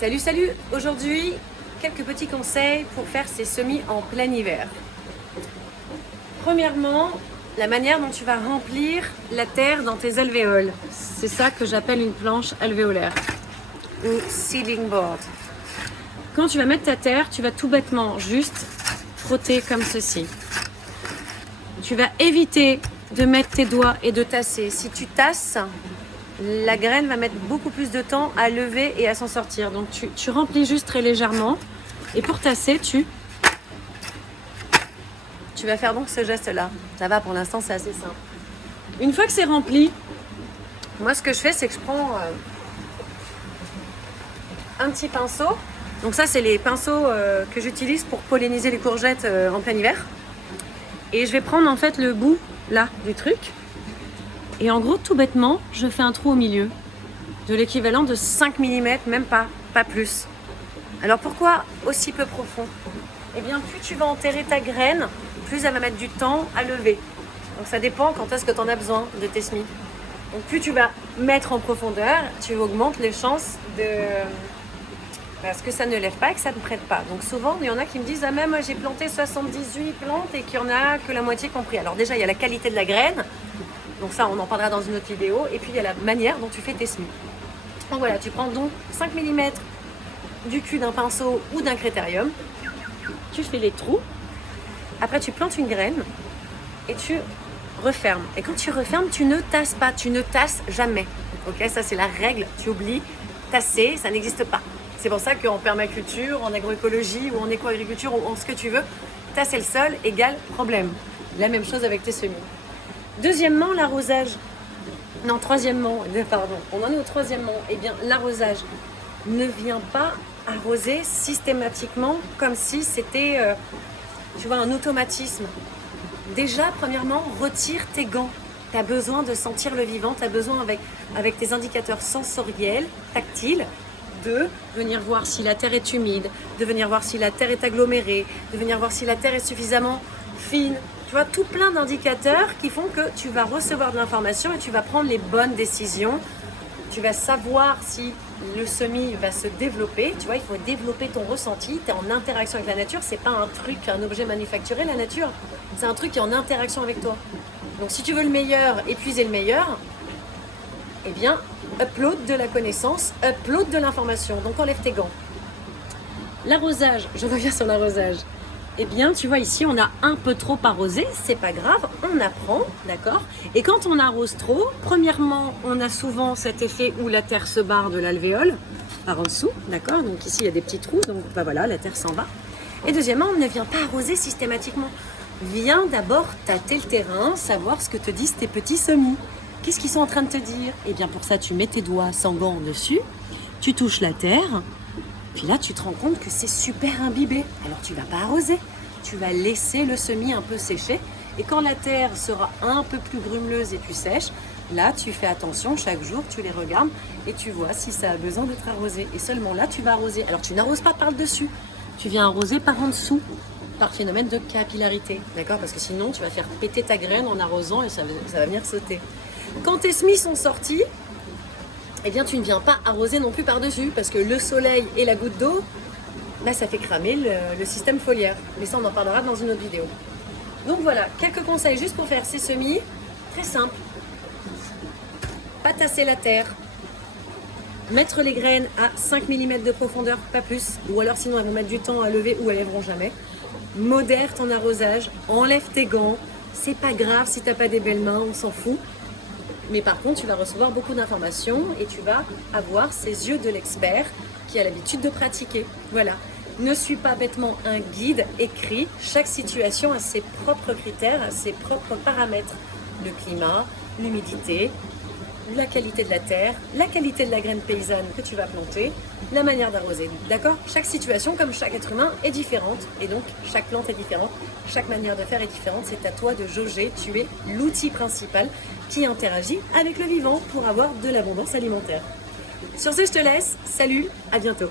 Salut, salut! Aujourd'hui, quelques petits conseils pour faire ces semis en plein hiver. Premièrement, la manière dont tu vas remplir la terre dans tes alvéoles. C'est ça que j'appelle une planche alvéolaire ou seeding board. Quand tu vas mettre ta terre, tu vas tout bêtement juste frotter comme ceci. Tu vas éviter de mettre tes doigts et de tasser. Si tu tasses, la graine va mettre beaucoup plus de temps à lever et à s'en sortir. Donc tu remplis juste très légèrement. Et pour tasser, tu vas faire donc ce geste-là. Ça va, pour l'instant, c'est assez simple. Une fois que c'est rempli, moi ce que je fais, c'est que je prends un petit pinceau. Donc ça, c'est les pinceaux que j'utilise pour polliniser les courgettes en plein hiver. Et je vais prendre en fait le bout là du truc. Et en gros, tout bêtement, je fais un trou au milieu de l'équivalent de 5 mm, même pas plus. Alors pourquoi aussi peu profond? Eh bien, plus tu vas enterrer ta graine, plus elle va mettre du temps à lever. Donc ça dépend quand est-ce que tu en as besoin de tes semis. Donc plus tu vas mettre en profondeur, tu augmentes les chances de... Parce que ça ne lève pas et que ça ne prête pas. Donc souvent, il y en a qui me disent « Ah mais moi j'ai planté 78 plantes et qu'il n'y en a que la moitié compris. » Alors déjà, il y a la qualité de la graine. Donc ça, on en parlera dans une autre vidéo. Et puis, il y a la manière dont tu fais tes semis. Donc voilà, tu prends donc 5 mm du cul d'un pinceau ou d'un critérium. Tu fais les trous. Après, tu plantes une graine et tu refermes. Et quand tu refermes, tu ne tasses pas. Tu ne tasses jamais. Ok, ça, c'est la règle. Tu oublies. Tasser, ça n'existe pas. C'est pour ça qu'en permaculture, en agroécologie ou en éco-agriculture ou en ce que tu veux, tasser le sol égale problème. La même chose avec tes semis. Deuxièmement, l'arrosage. Non, troisièmement, pardon, on en est au troisièmement. Eh bien, l'arrosage ne vient pas arroser systématiquement comme si c'était, tu vois, un automatisme. Déjà, premièrement, retire tes gants. Tu as besoin de sentir le vivant, tu as besoin avec tes indicateurs sensoriels, tactiles, de venir voir si la terre est humide, de venir voir si la terre est agglomérée, de venir voir si la terre est suffisamment fine. Tu vois, tout plein d'indicateurs qui font que tu vas recevoir de l'information et tu vas prendre les bonnes décisions. Tu vas savoir si le semis va se développer. Tu vois, il faut développer ton ressenti. Tu es en interaction avec la nature. C'est pas un truc, un objet manufacturé, la nature. C'est un truc qui est en interaction avec toi. Donc, si tu veux le meilleur, épuiser le meilleur, eh bien, upload de la connaissance, upload de l'information. Donc, enlève tes gants. L'arrosage, je reviens sur l'arrosage. Eh bien, tu vois, ici, on a un peu trop arrosé, c'est pas grave, on apprend, d'accord? Et quand on arrose trop, premièrement, on a souvent cet effet où la terre se barre de l'alvéole, par en dessous, d'accord? Donc ici, il y a des petits trous, donc bah voilà, la terre s'en va. Et deuxièmement, on ne vient pas arroser systématiquement. Viens d'abord tâter le terrain, savoir ce que te disent tes petits semis. Qu'est-ce qu'ils sont en train de te dire? Eh bien, pour ça, tu mets tes doigts sans gants dessus, tu touches la terre. Puis là, tu te rends compte que c'est super imbibé. Alors, tu ne vas pas arroser. Tu vas laisser le semis un peu sécher. Et quand la terre sera un peu plus grumeleuse et plus sèche, là, tu fais attention. Chaque jour, tu les regardes et tu vois si ça a besoin d'être arrosé. Et seulement là, tu vas arroser. Alors, tu n'arroses pas par le dessus. Tu viens arroser par en dessous, par phénomène de capillarité. D'accord? Parce que sinon, tu vas faire péter ta graine en arrosant et ça va venir sauter. Quand tes semis sont sortis, eh bien, tu ne viens pas arroser non plus par-dessus parce que le soleil et la goutte d'eau, là, ça fait cramer le système foliaire. Mais ça, on en parlera dans une autre vidéo. Donc voilà, quelques conseils juste pour faire ces semis. Très simple. Pas tasser la terre. Mettre les graines à 5 mm de profondeur, pas plus. Ou alors sinon, elles vont mettre du temps à lever ou elles lèveront jamais. Modère ton arrosage. Enlève tes gants. C'est pas grave si t'as pas des belles mains, on s'en fout. Mais par contre, tu vas recevoir beaucoup d'informations et tu vas avoir ces yeux de l'expert qui a l'habitude de pratiquer. Voilà. Ne suis pas bêtement un guide écrit. Chaque situation a ses propres critères, a ses propres paramètres. Le climat, l'humidité, la qualité de la terre, la qualité de la graine paysanne que tu vas planter, la manière d'arroser. D'accord? Chaque situation, comme chaque être humain, est différente. Et donc, chaque plante est différente. Chaque manière de faire est différente. C'est à toi de jauger. Tu es l'outil principal qui interagit avec le vivant pour avoir de l'abondance alimentaire. Sur ce, je te laisse. Salut, à bientôt.